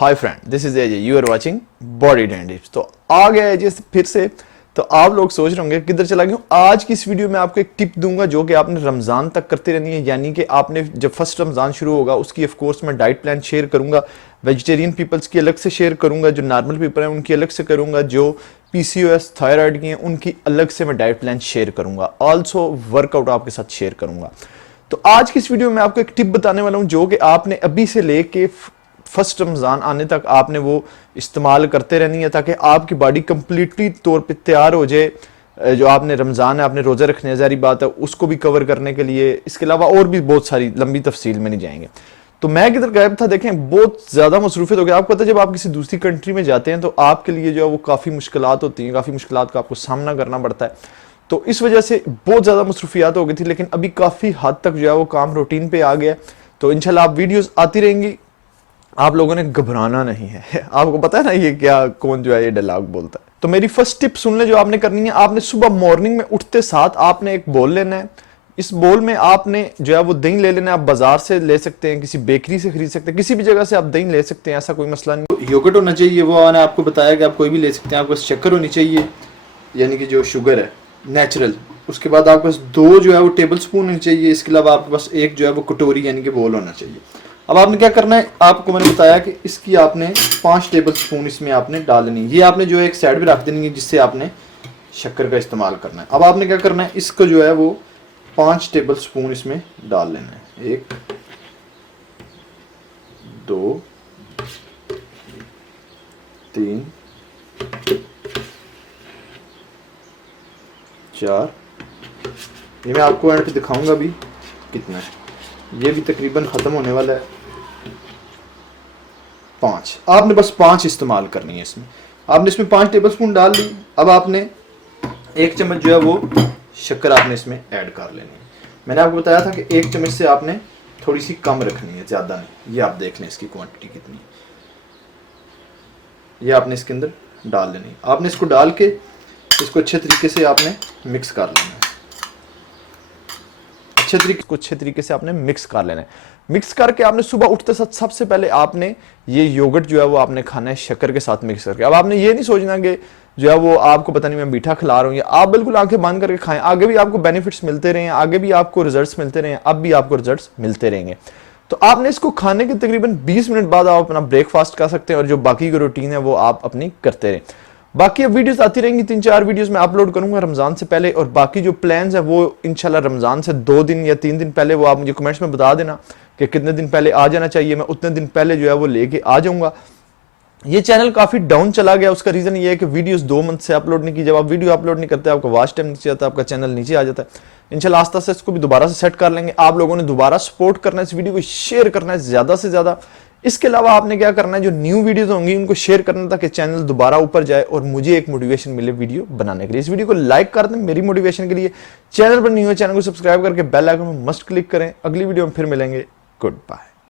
Hi friend, this is Ajay, you are watching body tips. तो आ गया अजय फिर से। तो आप लोग सोच रहे होंगे किधर चला गया हूं। आज की इस वीडियो में आपको एक टिप दूंगा जो कि आपने रमजान तक करते रहनी है। यानी कि आपने जब फर्स्ट रमजान शुरू होगा उसकी ऑफ कोर्स मैं डाइट प्लान शेयर करूंगा। वेजिटेरियन पीपल्स की अलग से शेयर करूंगा, जो नॉर्मल पीपल हैं उनकी अलग से करूंगा, जो पीसीओएस थायराइड की हैं उनकी अलग से मैं डाइट प्लान शेयर करूंगा। ऑल्सो वर्कआउट आपके साथ शेयर करूंगा। तो आज की इस वीडियो में आपको एक टिप बताने वाला हूं जो कि आपने अभी से लेके फर्स्ट रमज़ान आने तक आपने वो इस्तेमाल करते रहनी है, ताकि आपकी बॉडी कंप्लीटली तौर पे तैयार हो जाए। जो आपने रमज़ान है, आपने रोज़े रखने, ज़ाहिर बात है, उसको भी कवर करने के लिए। इसके अलावा और भी बहुत सारी लंबी तफसील में नहीं जाएंगे। तो मैं किधर गायब था, देखें बहुत ज़्यादा मसरूफियत हो गया। आपको पता है जब आप किसी दूसरी कंट्री में जाते हैं तो आपके लिए जो है वो काफ़ी मुश्किलात होती हैं, काफ़ी मुश्किलात का आपको सामना करना पड़ता है। तो इस वजह से बहुत ज़्यादा मसरूफियात हो गई थी, लेकिन अभी काफ़ी हद तक जो है वो काम रूटीन पे आ गया। तो इंशाल्लाह आप वीडियोस आती रहेंगी, आप लोगों ने घबराना नहीं है। आपको पता है ना ये क्या, कौन जो है ये डायलॉग बोलता है। तो मेरी फर्स्ट टिप सुन ले जो आपने करनी है। आपने सुबह मॉर्निंग में उठते साथ आपने एक बोल लेना है। इस बोल में आपने जो है वो दही ले लेना है। आप बाजार से ले सकते हैं, किसी बेकरी से खरीद सकते हैं, किसी भी जगह से आप दही ले सकते हैं, ऐसा कोई मसला नहीं। तो योगर्ट होना चाहिए, वो मैंने आपको बताया कि आप कोई भी ले सकते हैं। आपके पास शक्कर होनी चाहिए, यानी कि जो शुगर है नेचुरल। उसके बाद आपके पास 2 जो है वो टेबल स्पून होनी चाहिए। इसके अलावा आपके पास एक जो है वो कटोरी यानी कि बोल होना चाहिए। अब आपने क्या करना है, आपको मैंने बताया कि इसकी आपने 5 टेबल स्पून इसमें आपने डालनी है। ये आपने जो है एक साइड पे रख देनी है, जिससे आपने शक्कर का इस्तेमाल करना है। अब आपने क्या करना है, इसको जो है वो 5 टेबल स्पून इसमें डाल लेना है। 1 2 3 4। ये मैं आपको एंड पे दिखाऊंगा भी कितना है। ये भी तकरीबन ख़त्म होने वाला है। 5 आपने बस 5 इस्तेमाल करनी है इसमें। आपने इसमें 5 टेबल स्पून डाल ली। अब आपने 1 चम्मच जो है वो शक्कर आपने इसमें ऐड कर लेनी है। मैंने आपको बताया था कि 1 चम्मच से आपने थोड़ी सी कम रखनी है, ज़्यादा नहीं। ये आप देख लें इसकी क्वांटिटी कितनी है। ये आपने इसके अंदर डाल लेनी है। आपने इसको डाल के इसको अच्छे तरीके से आपने मिक्स कर लेना है। अच्छे तरीके से आपने मिक्स कर लेना है। मिक्स करके आपने सुबह उठते साथ सबसे पहले आपने ये योगर्ट जो है वो आपने खाना है शक्कर के साथ मिक्स करके। अब आपने ये नहीं सोचना कि जो है वो आपको पता नहीं मैं मीठा खिला रहा हूँ। आप बिल्कुल आंखें बंद करके खाएं। आगे भी आपको बेनिफिट्स मिलते रहे, आगे भी आपको रिजल्ट्स मिलते रहे, अब भी आपको रिजल्ट्स मिलते रहेंगे। तो आपने इसको खाने के तकरीबन 20 मिनट बाद आप अपना ब्रेकफास्ट कर सकते हैं, और जो बाकी की रूटीन है वो आप अपनी करते रहें। बाकी अब वीडियोस आती रहेंगी, 3-4 वीडियोस मैं अपलोड करूंगा रमजान से पहले। और बाकी जो प्लान्स है वो इंशाल्लाह रमजान से 2 दिन या 3 दिन पहले वो आप मुझे कमेंट्स में बता देना कि कितने दिन पहले आ जाना चाहिए। मैं उतने दिन पहले जो है वो लेके आ जाऊंगा। ये चैनल काफी डाउन चला गया, उसका रीजन ये है कि वीडियोस 2 मंथ से अपलोड नहीं की। जब आप वीडियो अपलोड नहीं करते आपका वॉच टाइम नीचे आता है, आपका चैनल नीचे आ जाता है। इंशाल्लाह आस्ता आस्ता इसको भी दोबारा से सेट कर लेंगे। आप लोगों ने दोबारा सपोर्ट करना है, इस वीडियो को शेयर करना है ज्यादा से ज्यादा। इसके अलावा आपने क्या करना है, जो न्यू वीडियोस होंगी उनको शेयर करना ताकि चैनल दोबारा ऊपर जाए और मुझे एक मोटिवेशन मिले वीडियो बनाने के लिए। इस वीडियो को लाइक कर दें मेरी मोटिवेशन के लिए। चैनल पर न्यू है, चैनल को सब्सक्राइब करके बेल आइकन में मस्ट क्लिक करें। अगली वीडियो में फिर मिलेंगे। Good bye.